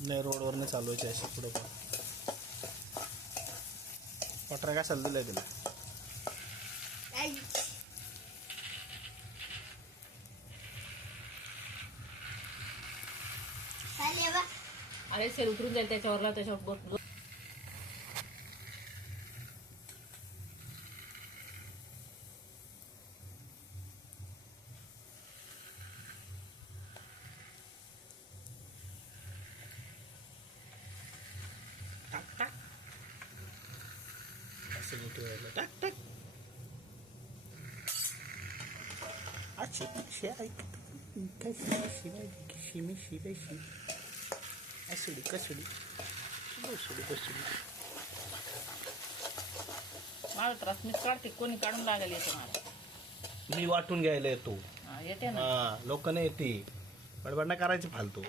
नाही रोडवर नाही चालवायची अशी पुढे पटरा काय चालू दिलाय तिला अरे सेल उतरून जाईल त्याच्यावरला त्याच्यावर टाक टाक अच्छी शिमी शिमी असडी कसडी बसडी बसडी मला त्रास मी काढते कोणी काढून लागायला येतं मला मी वाटून घ्यायला येतो येते ना लोक नाही येते बडबड नाही करायची फालतू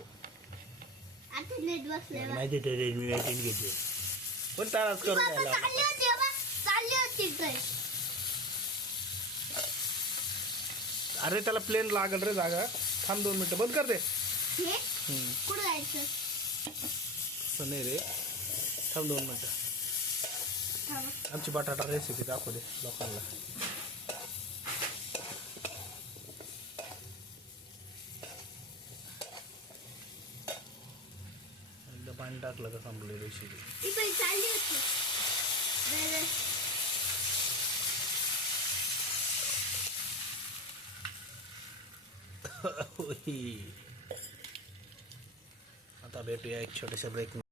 नाही देते मी वेटिंग घेते पण ताराच करून घ्यायला अरे त्याला प्लेन लागल रे जागा थांब 2 मिनिटं बंद कर दे असं नाही रे थांब 2 मिनिटं आमची बटाटा रेसिपी दाखवू दे लोकांना एकदा पाणी टाकलं का संपली रेसिपी आता भेटूया एक छोट्याशा ब्रेक